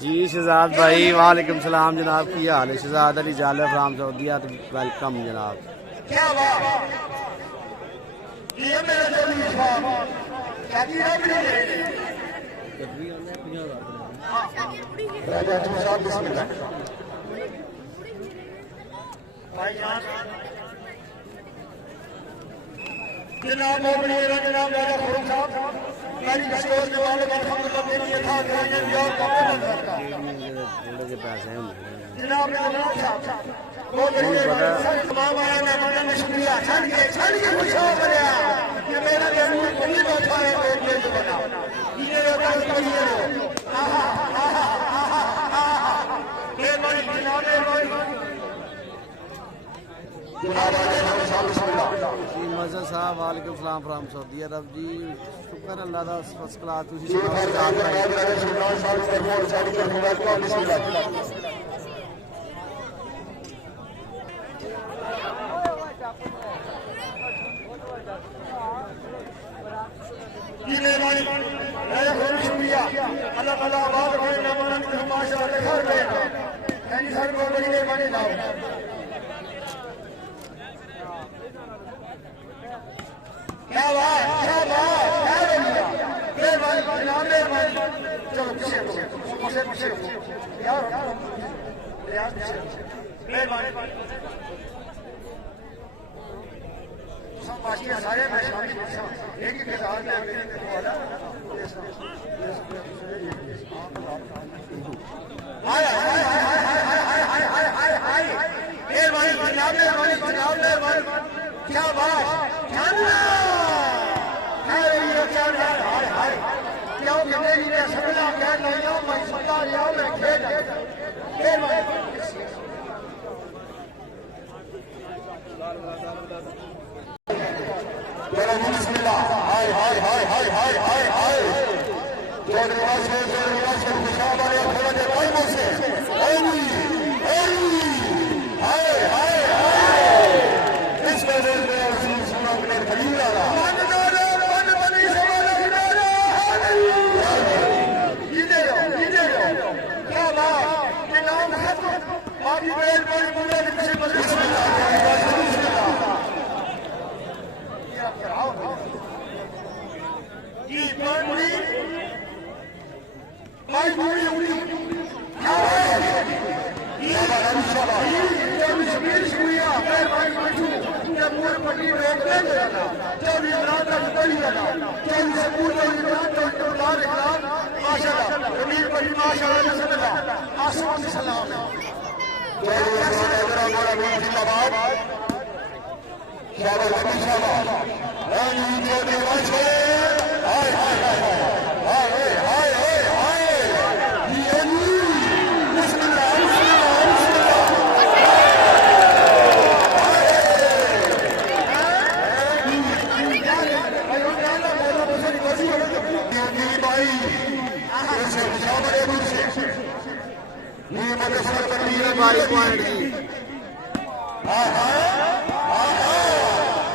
जी शहजाद भाई वालेकुम सलाम जनाब, की हाल है? शहजाद अली जाले फ्राम सऊदीया, वेलकम जनाब। जनाब जनाब राजा फरूख साहब मेरी कशोर जवान था थोड़े से पैसे हैं जनाब साहब बहुत तमाम आया ने शुक्रिया छड़ के कुछ हो गया कि मेरा जरूर पूरी बैठा है पेट में बना ये रोज करिए आहा आहा आहा ये मेरी मज़ा साहब वालेकुम सलाम फ्राम सऊदी अरब जी। शुक्र अल्लाह दा फर्स्ट क्लास तुसी शुक्रिया अल्लाह ताला आबाद रखे मेहमान की माशाअल्लाह खैर करेगा यानी सर को बड़ी मेहरबानी लाओ क्या बात क्या चलो पीछे यार सारे एक ही किसान क्या बात भाई ऐसे बुझाओ बड़े दूर से ये मदरसा करनी है 22 पॉइंट की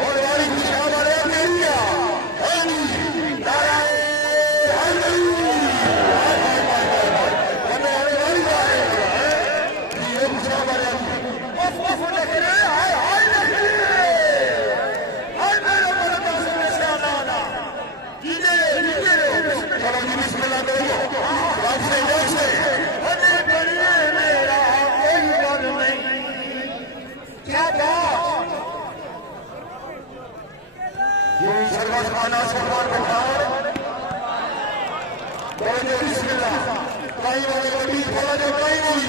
और वाली बुझाओ बड़े मेरिया सर्वस्वाना सरकार बैठाओ बोले बिस्मिल्लाह कहीं वाले बड़ी बोला जो कहीं हुई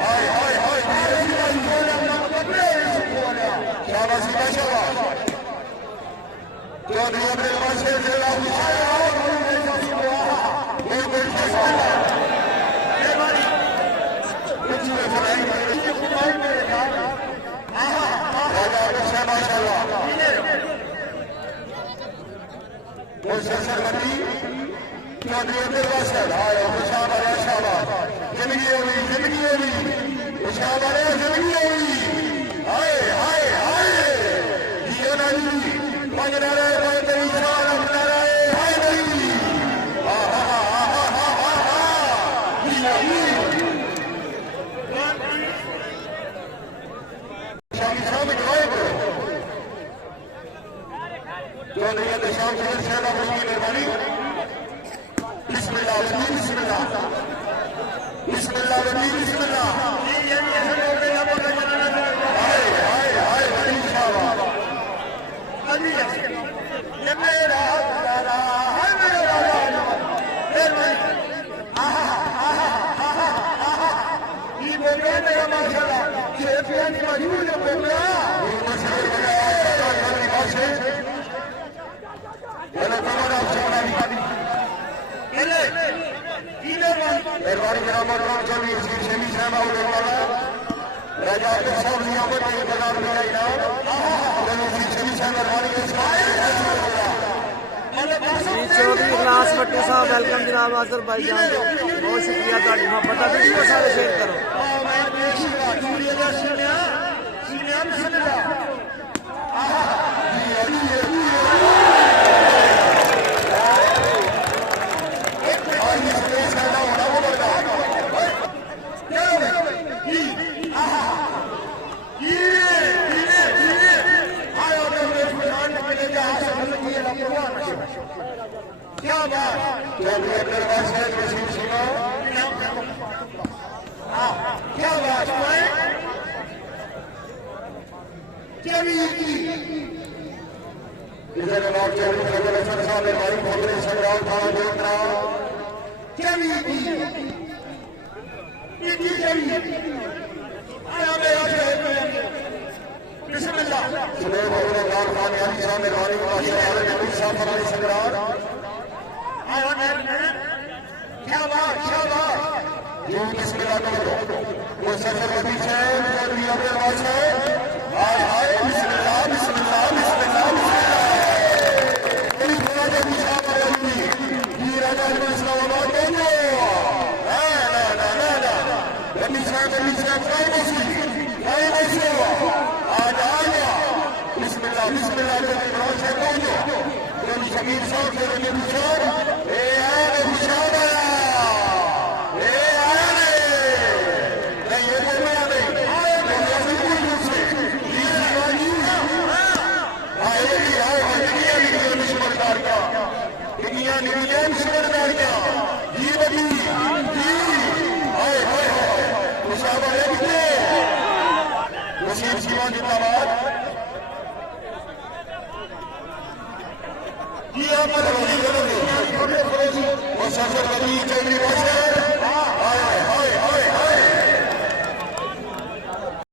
हाय हाय हाय शाबाशी माशाअल्लाह जो दिया मेरे पास से जिला सरसरवती चौधरी अब्दुल आया शाबाश शाबाश जिंदगी होगी शाबाश जिंदगी होगी हाय हाय हाय जियो नहीं मंगना रे तेरी शान अपना रे हाय नहीं चौधरी निशान साहब अपनी मेहरबानी बिस्मिल्लाह बिस्मिल्लाह बिस्मिल्लाह बिस्मिल्लाह हाय हाय हाय बड़ी शाबाश ये मेरा प्यारा है मेरा ये बोलिए मेरा माशाअल्लाह ये प्यारी मजबूर है बोलिया मेहरबानी जनाब चौधरी शमी साहब राजा साहब नियामत बाजार में शमी साहब चौधरी इखलास भट्टू साहब वेलकम जनाब अज़रबैजान को बहुत शुक्रिया ਤੁਹਾਡੀ ਮੁਹੱਬਤ ਦਾ ਵੀਡੀਓ ਸਾਰੇ शेयर करो क्या बात क्या बात इधर बात चौधरी फजल हसन साहब हमारी भोगरे संग्राम थाना जोतना सुबह भगवान खान यानी साहब हमारी साहब हमारे संग्राम क्या बात जो बिस्मिल्लाह करो वो सरस्वती चैन चौधरी अब्दुल साहब हाय हाय बिस्मिल्लाह बिस्मिल्लाह बिस्मिल्लाह बड़ी बड़ा जो निशान है ये राजा इस्लामाबाद दोनों ना निशान काय बसी आ जाएगा बिस्मिल्लाह बिस्मिल्लाह जो शमीर साहब से निशान जिंदाबाद चौधरी